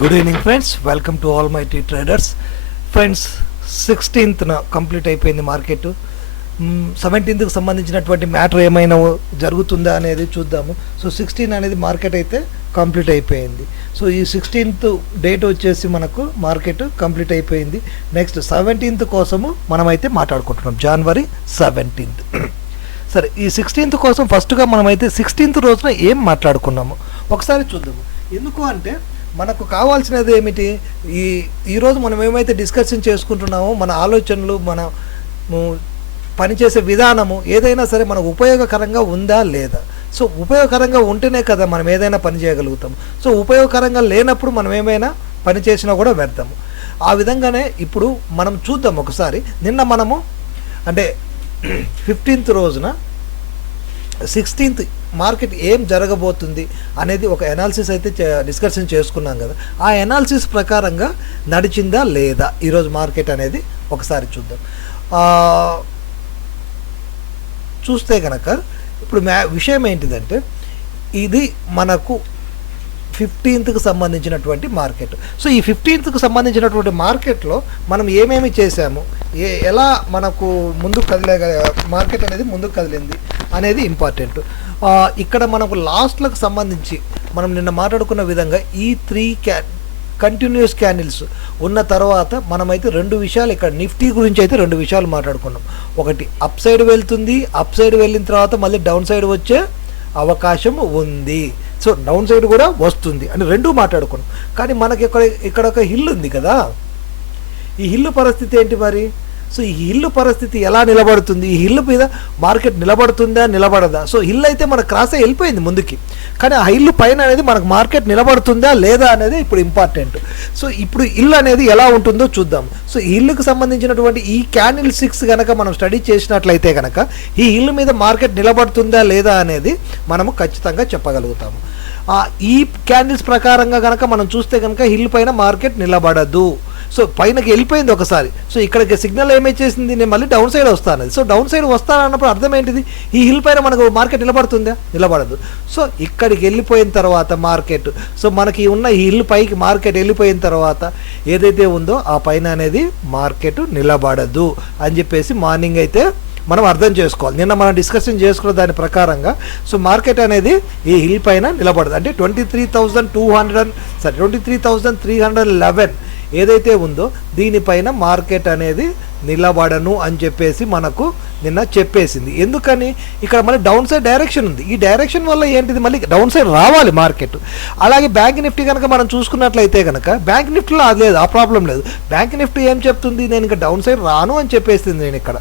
Good evening friends, welcome to all my tea traders. Friends, 16th complete అయిపోయింది market. 17th సంబంధించినటువంటి matter ఏమైనా జరుగుతుందా అనేది చూద్దాము. సో 16 అనేది మార్కెట్ అయితే కంప్లీట్ అయిపోయింది. సో ఈ 16th డేట్ వచ్చేసి మనకు మార్కెట్ కంప్లీట్ అయిపోయింది. నెక్స్ట్ 17th కోసము మనమైతే మాట్లాడుకుంటున్నాం, జనవరి 17th. సరే, ఈ 16th కోసం ఫస్ట్గా మనమైతే 16th రోజున ఏం మాట్లాడుకున్నాము ఒకసారి చూద్దాము. ఎందుకు అంటే మనకు కావాల్సినది ఏమిటి, ఈరోజు మనం ఏమైతే డిస్కషన్ చేసుకుంటున్నామో మన ఆలోచనలు, మన పనిచేసే విధానము ఏదైనా సరే మనకు ఉపయోగకరంగా ఉందా లేదా. సో ఉపయోగకరంగా ఉంటేనే కదా మనం ఏదైనా పని చేయగలుగుతాము. సో ఉపయోగకరంగా లేనప్పుడు మనం ఏమైనా పని చేసినా కూడా వ్యర్థము. ఆ విధంగానే ఇప్పుడు మనం చూద్దాం ఒకసారి. నిన్న మనము అంటే 15th రోజున 16th మార్కెట్ ఏం జరగబోతుంది అనేది ఒక ఎనాలిసిస్ అయితే డిస్కషన్ చేసుకున్నాం కదా. ఆ ఎనాలిసిస్ ప్రకారంగా నడిచిందా లేదా ఈరోజు మార్కెట్ అనేది ఒకసారి చూద్దాం. చూస్తే కనుక ఇప్పుడు విషయం ఏంటిదంటే, ఇది మనకు 15th సంబంధించినటువంటి మార్కెట్. సో ఈ 15th సంబంధించినటువంటి మార్కెట్లో మనం ఏమేమి చేసాము, ఎలా మనకు ముందుకు మార్కెట్ అనేది ముందుకు కదిలింది అనేది ఇంపార్టెంట్. ఇక్కడ మనకు లాస్ట్లకు సంబంధించి మనం నిన్న మాట్లాడుకున్న విధంగా ఈ 3 కంటిన్యూస్ క్యాండిల్స్ ఉన్న తర్వాత మనమైతే 2 విషయాలు, ఇక్కడ నిఫ్టీ గురించి అయితే 2 విషయాలు మాట్లాడుకున్నాం. ఒకటి అప్ సైడ్ వెళ్తుంది, అప్ సైడ్ వెళ్ళిన తర్వాత మళ్ళీ డౌన్ సైడ్ వచ్చే అవకాశం ఉంది. సో డౌన్ సైడ్ కూడా వస్తుంది అని 2 మాట్లాడుకున్నాం. కానీ మనకి ఇక్కడ ఒక హిల్ ఉంది కదా, ఈ హిల్ పరిస్థితి ఏంటి మరి? సో ఈ హిల్ పరిస్థితి ఎలా నిలబడుతుంది, ఈ హిల్ మీద మార్కెట్ నిలబడుతుందా నిలబడదా? సో హిల్ అయితే మనకు క్రాస్ అయి వెళ్ళిపోయింది ముందుకి, కానీ ఆ హిల్ పైన అనేది మనకు మార్కెట్ నిలబడుతుందా లేదా అనేది ఇప్పుడు ఇంపార్టెంట్. సో ఇప్పుడు హిల్ అనేది ఎలా ఉంటుందో చూద్దాం. సో ఈ హిల్కి సంబంధించినటువంటి ఈ క్యాండిల్ 6 కనుక మనం స్టడీ చేసినట్లయితే కనుక ఈ హిల్ మీద మార్కెట్ నిలబడుతుందా లేదా అనేది మనము ఖచ్చితంగా చెప్పగలుగుతాము. ఈ క్యాండిల్స్ ప్రకారంగా కనుక మనం చూస్తే కనుక హిల్ పైన మార్కెట్ నిలబడదు. సో పైనకి వెళ్ళిపోయింది ఒకసారి. సో ఇక్కడికి సిగ్నల్ ఏమైచేసింది, నేను మళ్ళీ డౌన్ సైడ్ వస్తాను. సో డౌన్ సైడ్ వస్తానన్నప్పుడు అర్థం ఏంటిది, ఈ హిల్ పైన మనకు మార్కెట్ నిలబడుతుందా, నిలబడదు. సో ఇక్కడికి వెళ్ళిపోయిన తర్వాత మార్కెట్, సో మనకి ఉన్న ఈ హిల్ పైకి మార్కెట్ వెళ్ళిపోయిన తర్వాత ఏదైతే ఉందో ఆ పైన అనేది మార్కెట్ నిలబడదు అని చెప్పేసి మార్నింగ్ అయితే మనం అర్థం చేసుకోవాలి. నిన్న మనం డిస్కషన్ చేసుకున్న దాని ప్రకారంగా సో మార్కెట్ అనేది ఈ హిల్ పైన నిలబడదు. అంటే 23,311 ఏదైతే ఉందో దీనిపైన మార్కెట్ అనేది నిలబడను అని చెప్పేసి మనకు నిన్న చెప్పేసింది. ఎందుకని, ఇక్కడ మళ్ళీ డౌన్ సైడ్ డైరెక్షన్ ఉంది. ఈ డైరెక్షన్ వల్ల ఏంటిది, మళ్ళీ డౌన్ సైడ్ రావాలి మార్కెట్. అలాగే బ్యాంక్ నిఫ్టీ కనుక మనం చూసుకున్నట్లయితే కనుక బ్యాంక్ నిఫ్టీలో అది లేదు, ఆ ప్రాబ్లం లేదు. బ్యాంక్ నిఫ్టీ ఏం చెప్తుంది, నేను ఇంకా డౌన్ సైడ్ రాను అని చెప్పేసింది నేను ఇక్కడ.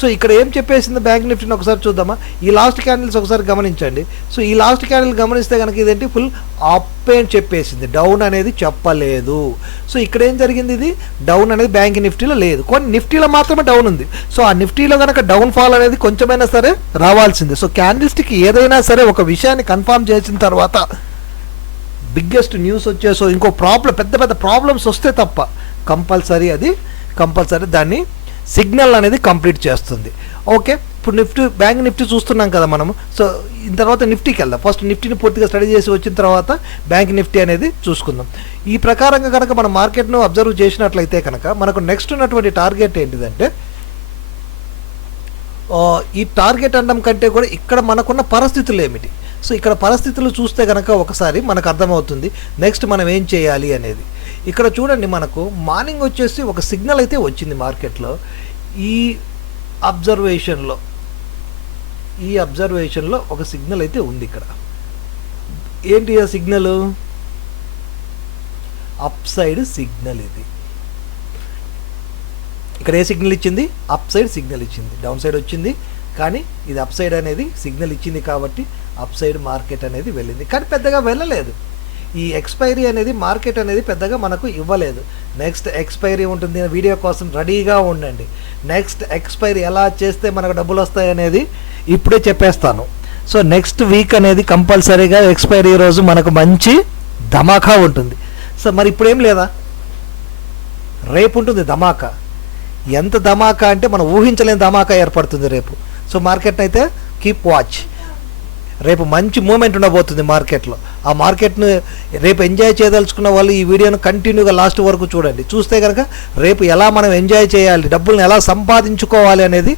సో ఇక్కడ ఏం చెప్పేసింది బ్యాంక్ నిఫ్టీని ఒకసారి చూద్దామా. ఈ లాస్ట్ క్యాండిల్స్ ఒకసారి గమనించండి. సో ఈ లాస్ట్ క్యాండిల్ గమనిస్తే కనుక ఇదేంటి, ఫుల్ అప్ అని చెప్పేసింది, డౌన్ అనేది చెప్పలేదు. సో ఇక్కడ ఏం జరిగింది, ఇది డౌన్ అనేది బ్యాంక్ నిఫ్టీలో లేదు, కొన్ని నిఫ్టీలో మాత్రమే డౌన్ ఉంది. సో ఆ నిఫ్టీలో కనుక డౌన్ ఫాల్ అనేది కొంచెమైనా సరే రావాల్సింది. సో క్యాండిల్స్కి ఏదైనా సరే ఒక విషయాన్ని కన్ఫర్మ్ చేసిన తర్వాత బిగ్గెస్ట్ న్యూస్ వచ్చేసో ఇంకో పెద్ద పెద్ద ప్రాబ్లమ్స్ వస్తే తప్ప కంపల్సరీ దాన్ని సిగ్నల్ అనేది కంప్లీట్ చేస్తుంది. ఓకే, ఇప్పుడు బ్యాంక్ నిఫ్టీ చూస్తున్నాం కదా మనము. సో దీని తర్వాత నిఫ్టీకి వెళ్దాం. ఫస్ట్ నిఫ్టీని పూర్తిగా స్టడీ చేసి వచ్చిన తర్వాత బ్యాంక్ నిఫ్టీ అనేది చూసుకుందాం. ఈ ప్రకారంగా కనుక మనం మార్కెట్ను అబ్జర్వ్ చేసినట్లయితే కనుక మనకు నెక్స్ట్ ఉన్నటువంటి టార్గెట్ ఏంటిదంటే, ఈ టార్గెట్ అనడం కంటే కూడా ఇక్కడ మనకున్న పరిస్థితులు ఏమిటి. సో ఇక్కడ పరిస్థితులు చూస్తే కనుక ఒకసారి మనకు అర్థమవుతుంది నెక్స్ట్ మనం ఏం చేయాలి అనేది. ఇక్కడ చూడండి, మనకు మార్నింగ్ వచ్చేసి ఒక సిగ్నల్ అయితే వచ్చింది మార్కెట్లో. ఈ అబ్జర్వేషన్లో ఒక సిగ్నల్ అయితే ఉంది. ఇక్కడ ఏంటి ఆ సిగ్నల్, అప్ సైడ్ సిగ్నల్. ఇది ఇక్కడ ఏ సిగ్నల్ ఇచ్చింది, అప్ సైడ్ సిగ్నల్ ఇచ్చింది. డౌన్ సైడ్ వచ్చింది కానీ ఇది అప్ సైడ్ అనేది సిగ్నల్ ఇచ్చింది కాబట్టి అప్ సైడ్ మార్కెట్ అనేది వెళ్ళింది, కానీ పెద్దగా వెళ్ళలేదు. ఈ ఎక్స్పైరీ అనేది మార్కెట్ అనేది పెద్దగా మనకు ఇవ్వలేదు. నెక్స్ట్ ఎక్స్పైరీ ఉంటుంది, వీడియో కోసం రెడీగా ఉండండి. నెక్స్ట్ ఎక్స్పైరీ ఎలా చేస్తే మనకు డబ్బులు వస్తాయి అనేది ఇప్పుడే చెప్పేస్తాను. సో నెక్స్ట్ వీక్ అనేది కంపల్సరీగా ఎక్స్పైరీ రోజు మనకు మంచి ధమాకా ఉంటుంది. సో మరి ఇప్పుడు ఏం లేదా, రేపు ఉంటుంది ధమాకా. ఎంత ధమాకా అంటే మనం ఊహించలేని ధమాకా ఏర్పడుతుంది రేపు. సో మార్కెట్ అయితే కీప్ వాచ్. రేపు మంచి మూమెంట్ ఉండబోతుంది మార్కెట్లో. ఆ మార్కెట్ను రేపు ఎంజాయ్ చేయదలుచుకున్న వాళ్ళు ఈ వీడియోను కంటిన్యూగా లాస్ట్ వరకు చూడండి. చూస్తే కనుక రేపు ఎలా మనం ఎంజాయ్ చేయాలి, డబ్బులను ఎలా సంపాదించుకోవాలి అనేది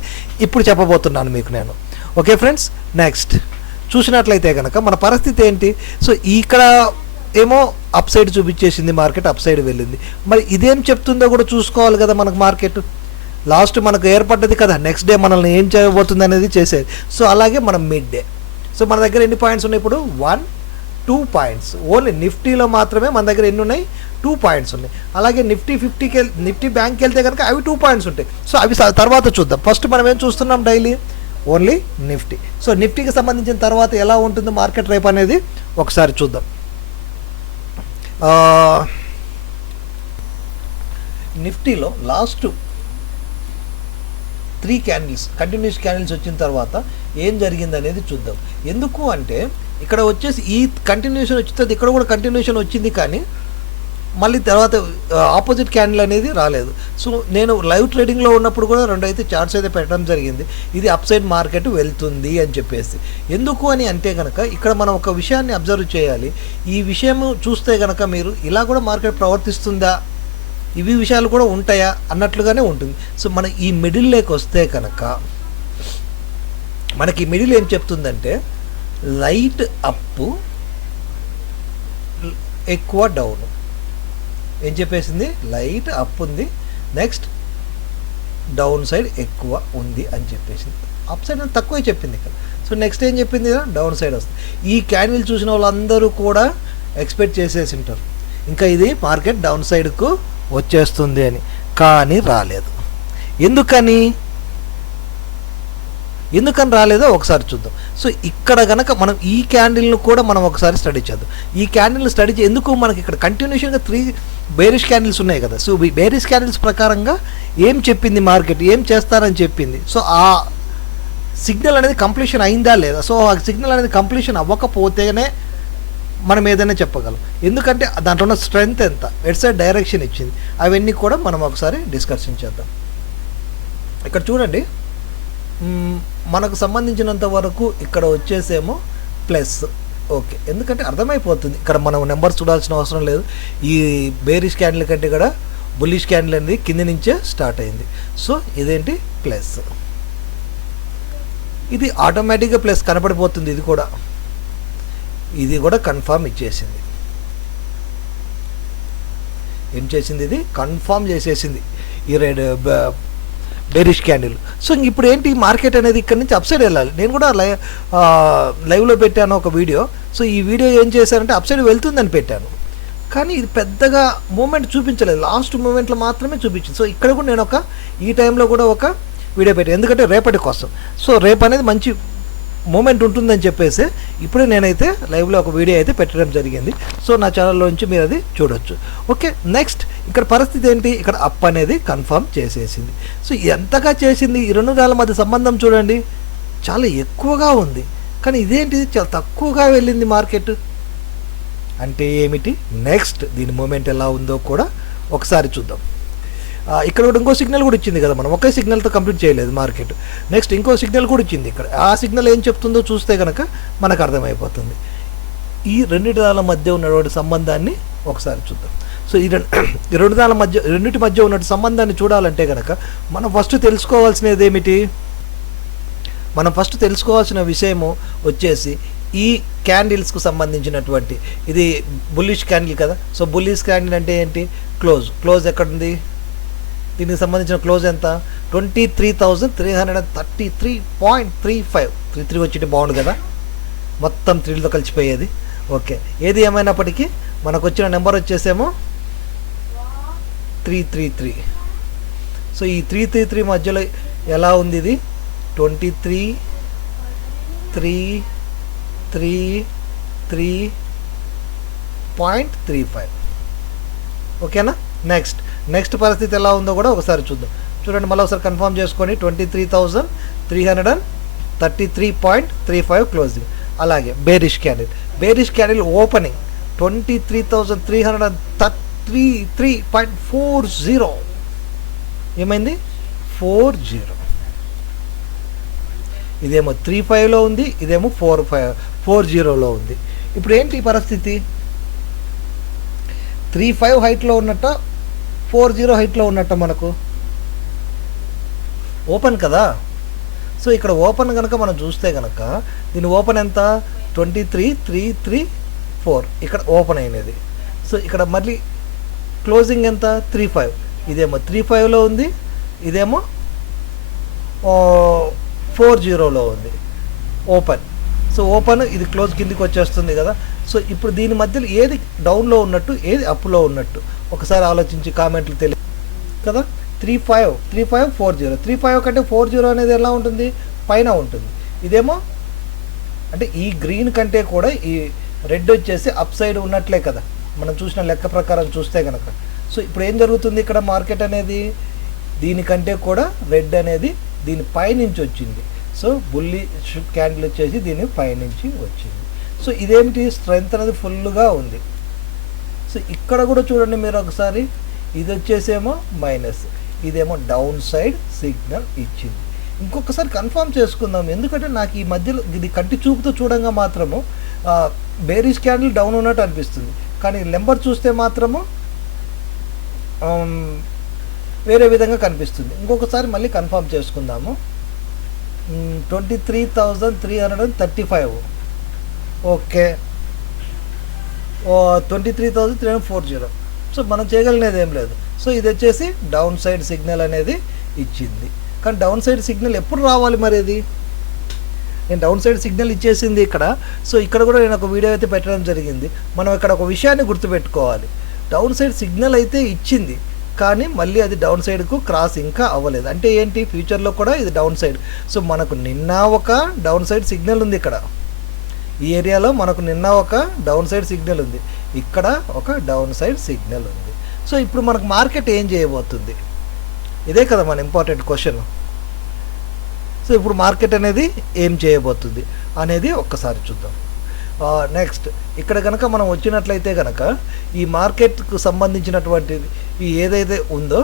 ఇప్పుడు చెప్పబోతున్నాను మీకు నేను. ఓకే ఫ్రెండ్స్, నెక్స్ట్ చూసినట్లయితే కనుక మన పరిస్థితి ఏంటి? సో ఇక్కడ ఏమో అప్ సైడ్ చూపించేసింది, మార్కెట్ అప్ సైడ్ వెళ్ళింది. మరి ఇదేం చెప్తుందో కూడా చూసుకోవాలి కదా మనకు. మార్కెట్ లాస్ట్ మనకు ఏర్పడ్డది కదా, నెక్స్ట్ డే మనల్ని ఏం చేయబోతుంది అనేది చేసేది. సో అలాగే మనం మిడ్ డే. సో మన దగ్గర ఎన్ని పాయింట్స్ ఉన్నాయి ఇప్పుడు? 1, 2 పాయింట్స్. ఓన్లీ నిఫ్టీలో మాత్రమే మన దగ్గర ఎన్ని ఉన్నాయి? 2 పాయింట్స్ ఉన్నాయి. అలాగే నిఫ్టీ 50కి నిఫ్టీ బ్యాంక్కి వెళ్తే కనుక అవి 2 పాయింట్స్ ఉంటాయి. సో అవి తర్వాత చూద్దాం. ఫస్ట్ మనం ఏం చూస్తున్నాం? Daily only Nifty. సో నిఫ్టీకి సంబంధించిన తర్వాత ఎలా ఉంటుంది మార్కెట్ రేపు అనేది ఒకసారి చూద్దాం. నిఫ్టీలో లాస్ట్ 3 క్యాండిల్స్ కంటిన్యూస్ క్యాండిల్స్ వచ్చిన తర్వాత ఏం జరిగింది అనేది చూద్దాం. ఎందుకు అంటే ఇక్కడ వచ్చేసి ఈ కంటిన్యూషన్ వచ్చింది, ఇక్కడ కూడా కంటిన్యూషన్ వచ్చింది, కానీ మళ్ళీ తర్వాత ఆపోజిట్ క్యాండిల్ అనేది రాలేదు. సో నేను లైవ్ ట్రేడింగ్లో ఉన్నప్పుడు కూడా 2 అయితే చార్ట్స్ అయితే పెట్టడం జరిగింది, ఇది అప్ సైడ్ మార్కెట్ వెళ్తుంది అని చెప్పేసి. ఎందుకు అని అంటే కనుక ఇక్కడ మనం ఒక విషయాన్ని అబ్జర్వ్ చేయాలి. ఈ విషయం చూస్తే కనుక మీరు ఇలా కూడా మార్కెట్ ప్రవర్తిస్తుందా, ఇవి విషయాలు కూడా ఉంటాయా అన్నట్లుగానే ఉంటుంది. సో మన ఈ మిడిల్లోకి వస్తే కనుక మనకి మిడిల్ ఏం చెప్తుందంటే లైట్ అప్ ఎక్కువ డౌన్. ఏం చెప్పేసింది? లైట్ అప్ ఉంది, నెక్స్ట్ డౌన్ సైడ్ ఎక్కువ ఉంది అని చెప్పేసింది. అప్ సైడ్ తక్కువే చెప్పింది ఇక్కడ. సో నెక్స్ట్ ఏం చెప్పింది? డౌన్ సైడ్ వస్తుంది. ఈ క్యాండిల్ చూసిన వాళ్ళందరూ కూడా ఎక్స్పెక్ట్ చేసేసి ఉంటారు ఇంకా ఇది మార్కెట్ డౌన్ సైడ్కు వచ్చేస్తుంది అని, కానీ రాలేదు. ఎందుకని రాలేదో ఒకసారి చూద్దాం. సో ఇక్కడ కనుక మనం ఈ క్యాండిల్ను కూడా మనం ఒకసారి స్టడీ చేద్దాం. ఈ క్యాండిల్ని స్టడీ ఎందుకు మనకి ఇక్కడ కంటిన్యూషన్గా 3 బేరిష్ క్యాండిల్స్ ఉన్నాయి కదా. సో ఈ బేరిష్ క్యాండిల్స్ ప్రకారంగా ఏం చెప్పింది మార్కెట్, ఏం చేస్తారని చెప్పింది. సో ఆ సిగ్నల్ అనేది కంప్లీషన్ అయిందా లేదా? సో ఆ సిగ్నల్ అనేది కంప్లీషన్ అవ్వకపోతేనే మనం ఏదైనా చెప్పగలం. ఎందుకంటే దాంట్లో ఉన్న స్ట్రెంగ్త్ ఎంత, ఎట్ సైడ్ డైరెక్షన్ ఇచ్చింది, అవన్నీ కూడా మనం ఒకసారి డిస్కషన్ చేద్దాం. ఇక్కడ చూడండి, మనకు సంబంధించినంత వరకు ఇక్కడ వచ్చేసేమో ప్లస్. ఓకే, ఎందుకంటే అర్థమైపోతుంది ఇక్కడ మనం నెంబర్స్ చూడాల్సిన అవసరం లేదు. ఈ బేరిష్ క్యాండిల్ కంటే ఇక్కడ బుల్లిష్ క్యాండిల్ అనేది కింద నుంచే స్టార్ట్ అయింది. సో ఇదేంటి? ప్లస్. ఇది ఆటోమేటిక్గా ప్లస్ కనపడిపోతుంది. ఇది కూడా కన్ఫామ్ ఇచ్చేసింది. ఏం చేసింది? ఇది కన్ఫామ్ చేసేసింది ఈ రెడ్ బేరిష్ క్యాండిల్. సో ఇప్పుడు ఏంటి? మార్కెట్ అనేది ఇక్కడ నుంచి అప్ సైడ్ వెళ్ళాలి. నేను కూడా లైవ్లో పెట్టాను ఒక వీడియో. సో ఈ వీడియో ఏం చేశారంటే అప్ సైడ్ వెళ్తుందని పెట్టాను, కానీ ఇది పెద్దగా మూమెంట్ చూపించలేదు, లాస్ట్ మూమెంట్లో మాత్రమే చూపించింది. సో ఇక్కడ కూడా నేను ఈ టైంలో కూడా ఒక వీడియో పెట్టాను, ఎందుకంటే రేపటి కోసం. సో రేపు అనేది మంచి మూమెంట్ ఉంటుందని చెప్పేసి ఇప్పుడే నేనైతే లైవ్లో ఒక వీడియో అయితే పెట్టడం జరిగింది. సో నా ఛానల్లోంచి మీరు అది చూడొచ్చు. ఓకే, నెక్స్ట్ ఇక్కడ పరిస్థితి ఏంటి? ఇక్కడ అప్ అనేది కన్ఫర్మ్ చేసేసింది. సో ఎంతగా చేసింది? ఈ 2 నెలల మధ్య సంబంధం చూడండి, చాలా ఎక్కువగా ఉంది, కానీ ఇదేంటిది చాలా తక్కువగా వెళ్ళింది మార్కెట్. అంటే ఏమిటి? నెక్స్ట్ దీని మూమెంట్ ఎలా ఉందో కూడా ఒకసారి చూద్దాం. ఇక్కడ కూడా ఇంకో సిగ్నల్ కూడా ఇచ్చింది కదా, మనం ఒకే సిగ్నల్తో కంప్లీట్ చేయలేదు మార్కెట్. నెక్స్ట్ ఇంకో సిగ్నల్ కూడా ఇచ్చింది ఇక్కడ. ఆ సిగ్నల్ ఏం చెప్తుందో చూస్తే కనుక మనకు అర్థమైపోతుంది. ఈ 2 నెలల మధ్య ఉన్నటువంటి సంబంధాన్ని ఒకసారి చూద్దాం. సో ఈ 2 నెలల మధ్య, రెండింటి మధ్య ఉన్నటువంటి సంబంధాన్ని చూడాలంటే కనుక మనం ఫస్ట్ తెలుసుకోవాల్సినది ఏమిటి? మనం ఫస్ట్ తెలుసుకోవాల్సిన విషయము వచ్చేసి ఈ క్యాండిల్స్కు సంబంధించినటువంటి, ఇది బుల్లిష్ క్యాండిల్ కదా. సో బుల్లిష్ క్యాండిల్ అంటే ఏంటి? క్లోజ్ ఎక్కడుంది? దీనికి సంబంధించిన క్లోజ్ ఎంత? 23,333.35. 33 వచ్చింటే బాగుండు కదా, మొత్తం 3లతో కలిసిపోయేది. ఓకే, ఏది ఏమైనప్పటికీ మనకు వచ్చిన నెంబర్ వచ్చేసేమో 333. సో ఈ 333 మధ్యలో ఎలా ఉంది? ఇది 23,333.35. ఓకేనా? నెక్స్ట్ పరిస్థితి ఎలా ఉందో కూడా ఒకసారి చూద్దాం. చూడండి, మళ్ళీ ఒకసారి కన్ఫర్మ్ చేసుకొని 23,333.35 క్లోజింగ్. అలాగే బేరిష్ క్యాండిల్ ఓపెనింగ్ 23,333.40. ఏమైంది? 40. ఇదేమో 35లో ఉంది, ఇదేమో 40లో ఉంది. ఇప్పుడు ఏంటి పరిస్థితి, 35 హైట్లో ఉన్నట్ట 40 హైట్లో ఉన్నట్ట మనకు ఓపెన్ కదా. సో ఇక్కడ ఓపెన్ కనుక మనం చూస్తే కనుక దీని ఓపెన్ ఎంత 23,334 ఇక్కడ ఓపెన్ అయినది. సో ఇక్కడ మళ్ళీ క్లోజింగ్ ఎంత 35, ఇదేమో 35లో ఉంది, ఇదేమో 40లో ఉంది ఓపెన్. సో ఓపెన్ ఇది క్లోజ్ కిందికి వచ్చేస్తుంది కదా. సో ఇప్పుడు దీని మధ్యలో ఏది డౌన్లో ఉన్నట్టు ఏది అప్లో ఉన్నట్టు ఒకసారి ఆలోచించి కామెంట్లు తెలియదు కదా. 35 40, 35 కంటే 40 అనేది ఎలా ఉంటుంది, పైన ఉంటుంది. ఇదేమో అంటే ఈ గ్రీన్ కంటే కూడా ఈ రెడ్ వచ్చేసి అప్ సైడ్ ఉన్నట్లే కదా మనం చూసిన లెక్క ప్రకారం చూస్తే కనుక. సో ఇప్పుడు ఏం జరుగుతుంది ఇక్కడ మార్కెట్ అనేది దీనికంటే కూడా రెడ్ అనేది దీని పైనుంచి వచ్చింది. సో బుల్లి క్యాండిల్ వచ్చేసి దీని పైనుంచి వచ్చింది. సో ఇదేమిటి, స్ట్రెంత్ అనేది ఫుల్గా ఉంది. సో ఇక్కడ కూడా చూడండి మీరు ఒకసారి, ఇది వచ్చేసేమో మైనస్, ఇదేమో డౌన్ సైడ్ సిగ్నల్ ఇచ్చింది. ఇంకొకసారి కన్ఫర్మ్ చేసుకుందాం, ఎందుకంటే నాకు ఈ మధ్యలో ఇది కంటి చూపుతో చూడంగా మాత్రము బేరిష్ క్యాండిల్ డౌన్ ఉన్నట్టు అనిపిస్తుంది, కానీ నెంబర్ చూస్తే మాత్రము వేరే విధంగా కనిపిస్తుంది. ఇంకొకసారి మళ్ళీ కన్ఫర్మ్ చేసుకుందాము. 23,335 ఓకే, 23,340. సో మనం చేయగలిగినది ఏం లేదు. సో ఇది వచ్చేసి డౌన్ సైడ్ సిగ్నల్ అనేది ఇచ్చింది. కానీ డౌన్ సైడ్ సిగ్నల్ ఎప్పుడు రావాలి మరి, ఇది నేను డౌన్ సైడ్ సిగ్నల్ ఇచ్చేసింది ఇక్కడ. సో ఇక్కడ కూడా నేను ఒక వీడియో అయితే పెట్టడం జరిగింది. మనం ఇక్కడ ఒక విషయాన్ని గుర్తుపెట్టుకోవాలి, డౌన్ సైడ్ సిగ్నల్ అయితే ఇచ్చింది కానీ మళ్ళీ అది డౌన్ సైడ్కు క్రాస్ ఇంకా అవ్వలేదు. అంటే ఏంటి, ఫ్యూచర్లో కూడా ఇది డౌన్ సైడ్. సో మనకు నిన్న ఒక డౌన్ సైడ్ సిగ్నల్ ఉంది ఇక్కడ, ఈ ఏరియాలో మనకు నిన్న ఒక డౌన్ సైడ్ సిగ్నల్ ఉంది, ఇక్కడ ఒక డౌన్ సైడ్ సిగ్నల్ ఉంది. సో ఇప్పుడు మనకు మార్కెట్ ఏం చేయబోతుంది, ఇదే కదా మన ఇంపార్టెంట్ క్వశ్చన్. సో ఇప్పుడు మార్కెట్ అనేది ఏం చేయబోతుంది అనేది ఒక్కసారి చూద్దాం. నెక్స్ట్ ఇక్కడ కనుక మనం వచ్చినట్లయితే కనుక ఈ మార్కెట్కు సంబంధించినటువంటి ఈ ఏదైతే ఉందో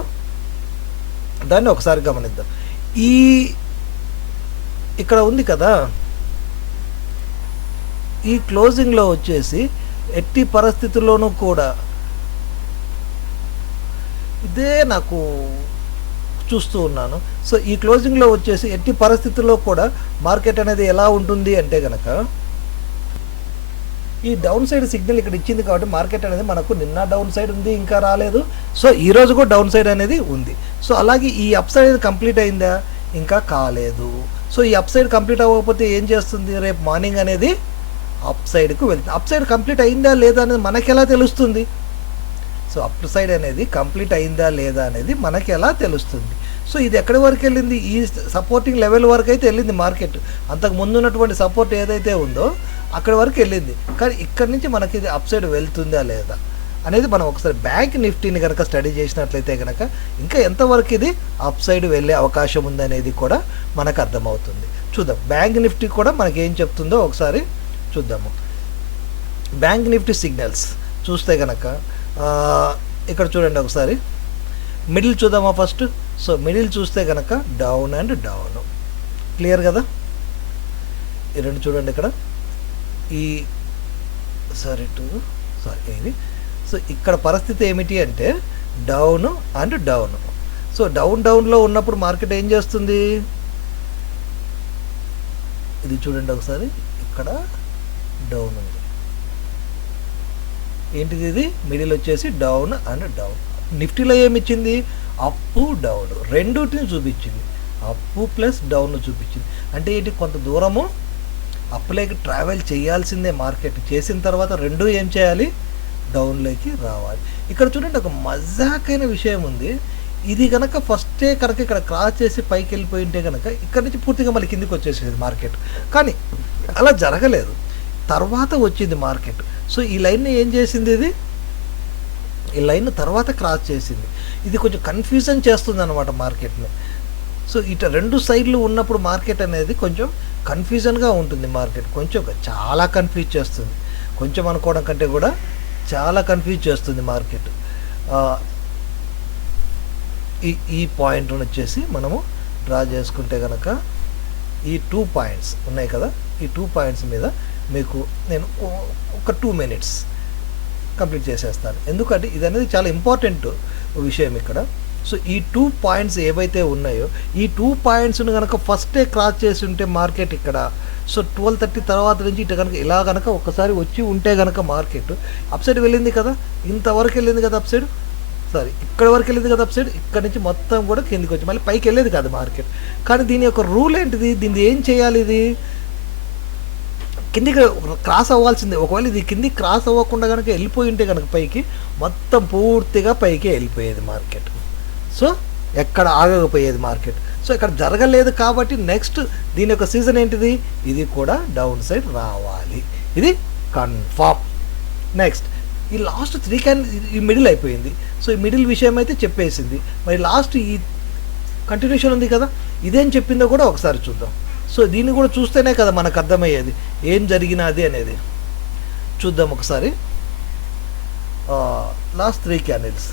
దాన్ని ఒకసారి గమనిద్దాం. ఈ ఇక్కడ ఉంది కదా, ఈ క్లోజింగ్లో వచ్చేసి ఎట్టి పరిస్థితుల్లోనూ కూడా ఇదే నాకు చూస్తూ ఉన్నాను. సో ఈ క్లోజింగ్లో వచ్చేసి ఎట్టి పరిస్థితుల్లో కూడా మార్కెట్ అనేది ఎలా ఉంటుంది అంటే కనుక ఈ డౌన్ సైడ్ సిగ్నల్ ఇక్కడ ఇచ్చింది కాబట్టి మార్కెట్ అనేది మనకు నిన్న డౌన్ సైడ్ ఉంది, ఇంకా రాలేదు. సో ఈరోజు కూడా డౌన్ సైడ్ అనేది ఉంది. సో అలాగే ఈ అప్ సైడ్ అనేది కంప్లీట్ అయిందా, ఇంకా కాలేదు. సో ఈ అప్ సైడ్ కంప్లీట్ అవ్వకపోతే ఏం చేస్తుంది, రేపు మార్నింగ్ అనేది అప్ సైడ్కు వెళ్తుంది. అప్ సైడ్ కంప్లీట్ అయిందా లేదా అనేది మనకి ఎలా తెలుస్తుంది. సో అప్ సైడ్ అనేది కంప్లీట్ అయిందా లేదా అనేది మనకి ఎలా తెలుస్తుంది. సో ఇది ఎక్కడి వరకు వెళ్ళింది, ఈ సపోర్టింగ్ లెవెల్ వరకు అయితే వెళ్ళింది మార్కెట్. అంతకు ముందు ఉన్నటువంటి సపోర్ట్ ఏదైతే ఉందో అక్కడి వరకు వెళ్ళింది, కానీ ఇక్కడ నుంచి మనకి ఇది అప్ సైడ్ వెళ్తుందా లేదా అనేది మనం ఒకసారి బ్యాంక్ నిఫ్టీని కనుక స్టడీ చేసినట్లయితే కనుక ఇంకా ఎంతవరకు ఇది అప్ సైడ్ వెళ్ళే అవకాశం ఉందనేది కూడా మనకు అర్థమవుతుంది. చూద్దాం బ్యాంక్ నిఫ్టీ కూడా మనకి ఏం చెప్తుందో ఒకసారి చూద్దాము. బ్యాంక్ నిఫ్టీ సిగ్నల్స్ చూస్తే కనుక ఇక్కడ చూడండి ఒకసారి, మిడిల్ చూద్దామా ఫస్ట్. సో మిడిల్ చూస్తే కనుక డౌన్ అండ్ డౌన్, క్లియర్ కదా. ఈ రెండు చూడండి ఇక్కడ, ఈ ఇది. సో ఇక్కడ పరిస్థితి ఏమిటి అంటే డౌన్ అండ్ డౌన్. సో డౌన్లో ఉన్నప్పుడు మార్కెట్ ఏం చేస్తుంది, ఇది చూడండి ఒకసారి, ఇక్కడ డౌన్ ఉంది, ఏంటిది ఇది మిడిల్ వచ్చేసి డౌన్ అండ్ డౌన్. నిఫ్టీలో ఏమిచ్చింది, అప్పు డౌన్ రెండుటిని చూపించింది, అప్పు ప్లస్ డౌన్ చూపించింది. అంటే ఏంటి, కొంత దూరము అప్లోకి ట్రావెల్ చేయాల్సిందే మార్కెట్, చేసిన తర్వాత రెండు ఏం చేయాలి, డౌన్లోకి రావాలి. ఇక్కడ చూడండి ఒక మజాకైన విషయం ఉంది, ఇది కనుక ఫస్టే కనుక ఇక్కడ క్రాస్ చేసి పైకి వెళ్ళిపోయి ఉంటే కనుక ఇక్కడ నుంచి పూర్తిగా మళ్ళీ కిందికి వచ్చేసేది మార్కెట్, కానీ అలా జరగలేదు, తర్వాత వచ్చింది మార్కెట్. సో ఈ లైన్ని ఏం చేసింది, ఈ లైన్ తర్వాత క్రాస్ చేసింది. ఇది కొంచెం కన్ఫ్యూజన్ చేస్తుంది అన్నమాట మార్కెట్ని. సో ఇట రెండు సైడ్లు ఉన్నప్పుడు మార్కెట్ అనేది కొంచెం కన్ఫ్యూజన్గా ఉంటుంది, మార్కెట్ కొంచెం చాలా కన్ఫ్యూజ్ చేస్తుంది, కొంచెం అనుకోవడం కంటే కూడా చాలా కన్ఫ్యూజ్ చేస్తుంది మార్కెట్. ఈ పాయింట్ను వచ్చేసి మనము డ్రా చేసుకుంటే కనుక ఈ 2 పాయింట్స్ ఉన్నాయి కదా, ఈ 2 పాయింట్స్ మీద మీకు నేను ఒక 2 minutes కంప్లీట్ చేసేస్తాను. ఎందుకంటే ఇది అనేది చాలా ఇంపార్టెంట్ విషయం ఇక్కడ. సో ఈ 2 పాయింట్స్ ఏవైతే ఉన్నాయో ఈ 2 పాయింట్స్ను కనుక ఫస్టే క్రాస్ చేసి ఉంటే మార్కెట్ ఇక్కడ, సో 12:30 తర్వాత నుంచి ఇటు కనుక ఇలా కనుక ఒకసారి వచ్చి ఉంటే కనుక మార్కెట్ అప్ సైడ్ వెళ్ళింది కదా, ఇంతవరకు వెళ్ళింది కదా అప్ సైడ్, సారీ ఇక్కడ వరకు వెళ్ళింది కదా అప్ సైడ్, ఇక్కడ నుంచి మొత్తం కూడా కిందికి వచ్చి మళ్ళీ పైకి వెళ్ళేది కాదు మార్కెట్. కానీ దీని యొక్క రూల్ ఏంటిది, దీన్ని ఏం చేయాలి, ఇది కిందికి క్రాస్ అవ్వాల్సిందే. ఒకవేళ ఇది కిందికి క్రాస్ అవ్వకుండా కనుక వెళ్ళిపోయి ఉంటే కనుక పైకి మొత్తం పూర్తిగా పైకి వెళ్ళిపోయేది మార్కెట్. సో ఎక్కడ ఆగకపోయేది మార్కెట్. సో ఇక్కడ జరగలేదు కాబట్టి నెక్స్ట్ దీని యొక్క సీజన్ ఏంటిది, ఇది కూడా డౌన్ సైడ్ రావాలి, ఇది కన్ఫామ్. నెక్స్ట్ ఈ లాస్ట్ 3 క్యాండిల్ ఈ మిడిల్ అయిపోయింది. సో ఈ మిడిల్ విషయం అయితే చెప్పేసింది. మరి లాస్ట్ ఈ కంటిన్యూషన్ ఉంది కదా, ఇదేం చెప్పిందో కూడా ఒకసారి చూద్దాం. సో దీన్ని కూడా చూస్తేనే కదా మనకు అర్థమయ్యేది ఏం జరిగినది అనేది. చూద్దాం ఒకసారి. లాస్ట్ 3 క్యాండిల్స్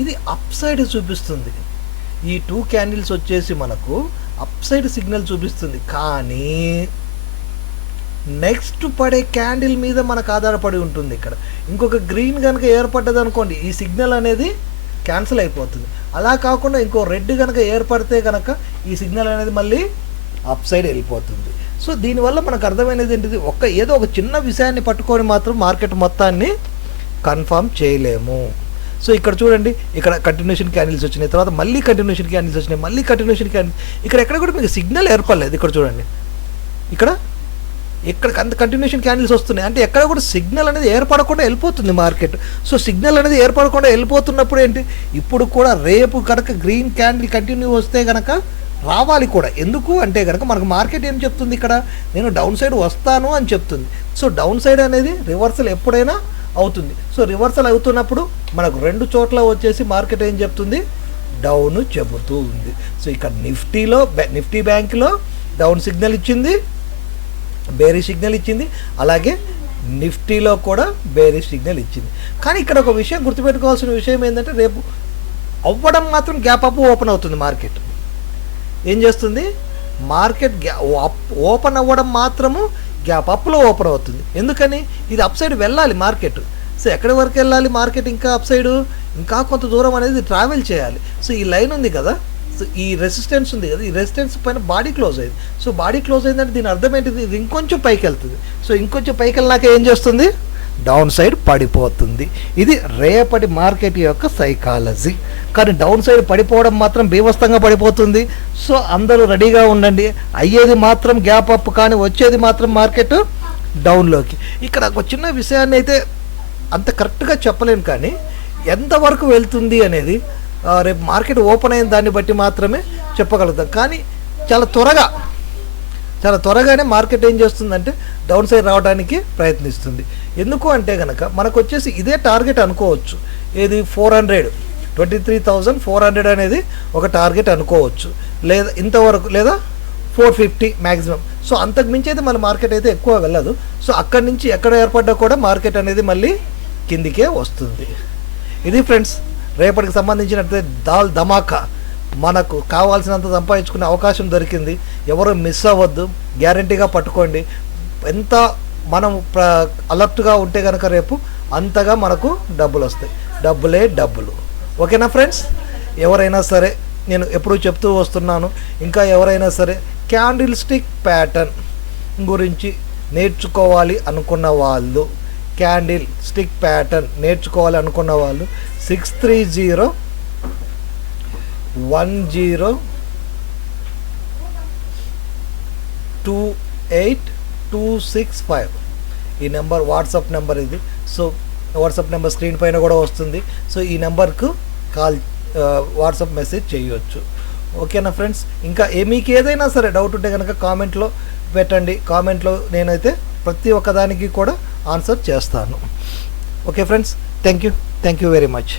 ఇది అప్ సైడ్ చూపిస్తుంది. ఈ 2 క్యాండిల్స్ వచ్చేసి మనకు అప్ సైడ్ సిగ్నల్ చూపిస్తుంది. కానీ నెక్స్ట్ పడే క్యాండిల్ మీద మనకు ఆధారపడి ఉంటుంది. ఇక్కడ ఇంకొక గ్రీన్ కనుక ఏర్పడ్డది అనుకోండి, ఈ సిగ్నల్ అనేది క్యాన్సిల్ అయిపోతుంది. అలా కాకుండా ఇంకో రెడ్ కనుక ఏర్పడితే కనుక ఈ సిగ్నల్ అనేది మళ్ళీ అప్ సైడ్ వెళ్ళిపోతుంది. సో దీనివల్ల మనకు అర్థమైనది ఏంటిది, ఏదో ఒక చిన్న విషయాన్ని పట్టుకొని మాత్రం మార్కెట్ మొత్తాన్ని కన్ఫర్మ్ చేయలేము. సో ఇక్కడ చూడండి, ఇక్కడ కంటిన్యూషన్ క్యాండిల్స్ వచ్చినాయి, తర్వాత మళ్ళీ కంటిన్యూషన్ క్యాండిల్స్ వచ్చినాయి, మళ్ళీ కంటిన్యూషన్ క్యాండిల్స్. ఇక్కడ ఎక్కడ కూడా మీకు సిగ్నల్ ఏర్పడలేదు. ఇక్కడ చూడండి, ఇక్కడ అంత కంటిన్యూషన్ క్యాండిల్స్ వస్తున్నాయి అంటే ఎక్కడ కూడా సిగ్నల్ అనేది ఏర్పడకుండా వెళ్ళిపోతుంది మార్కెట్. సో సిగ్నల్ అనేది ఏర్పడకుండా వెళ్ళిపోతున్నప్పుడు ఏంటి, ఇప్పుడు కూడా రేపు కనుక గ్రీన్ క్యాండిల్ కంటిన్యూ వస్తే కనుక రావాలి కూడా. ఎందుకు అంటే కనుక మనకు మార్కెట్ ఏం చెప్తుంది, ఇక్కడ నేను డౌన్ సైడ్ వస్తాను అని చెప్తుంది. సో డౌన్ సైడ్ అనేది రివర్సల్ ఎప్పుడైనా అవుతుంది. సో రివర్సల్ అవుతున్నప్పుడు మనకు 2 చోట్ల వచ్చేసి మార్కెట్ ఏం చెప్తుంది, డౌన్ చెబుతూ ఉంది. సో ఇక్కడ నిఫ్టీ బ్యాంక్లో డౌన్ సిగ్నల్ ఇచ్చింది, బేరిష్ సిగ్నల్ ఇచ్చింది, అలాగే నిఫ్టీలో కూడా బేరిష్ సిగ్నల్ ఇచ్చింది. కానీ ఇక్కడ ఒక విషయం గుర్తుపెట్టుకోవాల్సిన విషయం ఏంటంటే, రేపు అవ్వడం మాత్రం గ్యాప్ అప్ ఓపెన్ అవుతుంది. మార్కెట్ ఏం చేస్తుంది, మార్కెట్ ఓపెన్ అవ్వడం మాత్రము గ్యాప్ అప్లో ఓపెన్ అవుతుంది. ఎందుకని, ఇది అప్ సైడ్ వెళ్ళాలి మార్కెట్. సో ఎక్కడి వరకు వెళ్ళాలి మార్కెట్, ఇంకా అప్ సైడ్ ఇంకా కొంత దూరం అనేది ట్రావెల్ చేయాలి. సో ఈ లైన్ ఉంది కదా, సో ఈ రెసిస్టెన్స్ ఉంది కదా, ఈ రెసిస్టెన్స్ పైన బాడీ క్లోజ్ అయింది. సో బాడీ క్లోజ్ అయిందంటే దీని అర్థం ఏంటిది, ఇది ఇంకొంచెం పైకి వెళ్తుంది. సో ఇంకొంచెం పైకి వెళ్ళినాక ఏం చేస్తుంది, డౌన్ సైడ్ పడిపోతుంది. ఇది రేపటి మార్కెట్ యొక్క సైకాలజీ. కానీ డౌన్ సైడ్ పడిపోవడం మాత్రం బీభత్సంగా పడిపోతుంది. సో అందరూ రెడీగా ఉండండి. అయ్యేది మాత్రం గ్యాప్ అప్, కానీ వచ్చేది మాత్రం మార్కెట్ డౌన్లోకి. ఇక్కడ ఒక చిన్న విషయాన్ని అయితే అంత కరెక్ట్గా చెప్పలేను, కానీ ఎంతవరకు వెళ్తుంది అనేది రేపు మార్కెట్ ఓపెన్ అయిన దాన్ని బట్టి మాత్రమే చెప్పగలుగుతాం. కానీ చాలా త్వరగానే మార్కెట్ ఏం చేస్తుందంటే డౌన్ సైడ్ రావడానికి ప్రయత్నిస్తుంది. ఎందుకు అంటే కనుక మనకు వచ్చేసి ఇదే టార్గెట్ అనుకోవచ్చు. ఏది 23,400 అనేది ఒక టార్గెట్ అనుకోవచ్చు, లేదా ఇంతవరకు, లేదా 450 మ్యాక్సిమం. సో అంతకు మించి అయితే మన మార్కెట్ అయితే ఎక్కువ వెళ్ళదు. సో అక్కడి నుంచి ఎక్కడ ఏర్పడ్డా కూడా మార్కెట్ అనేది మళ్ళీ కిందికే వస్తుంది. ఇది ఫ్రెండ్స్ రేపటికి సంబంధించినట్లయితే దాల్ ధమాకా. మనకు కావాల్సినంత సంపాదించుకునే అవకాశం దొరికింది. ఎవరు మిస్ అవ్వద్దు, గ్యారంటీగా పట్టుకోండి. ఎంత మనం అలర్ట్గా ఉంటే కనుక రేపు అంతగా మనకు డబ్బులు వస్తాయి. డబ్బులు. ఓకేనా ఫ్రెండ్స్? ఎవరైనా సరే, నేను ఎప్పుడూ చెప్తూ వస్తున్నాను, ఇంకా ఎవరైనా సరే క్యాండిల్ స్టిక్ ప్యాటర్న్ గురించి నేర్చుకోవాలి అనుకున్న వాళ్ళు, క్యాండిల్ స్టిక్ ప్యాటర్న్ నేర్చుకోవాలి అనుకున్న వాళ్ళు 6301028265 ఈ నెంబర్ వాట్సాప్ నెంబర్ ఇది. సో వాట్సాప్ నెంబర్ స్క్రీన్ పైన కూడా వస్తుంది. సో ఈ నెంబర్కు వాట్సాప్ మెసేజ్ చేయవచ్చు. ఓకేనా ఫ్రెండ్స్? ఇంకా మీకు ఏదైనా సరే డౌట్ ఉంటే కనుక కామెంట్లో పెట్టండి. కామెంట్లో నేనైతే ప్రతి ఒక్కదానికి కూడా ఆన్సర్ చేస్తాను. Okay friends, thank you very much.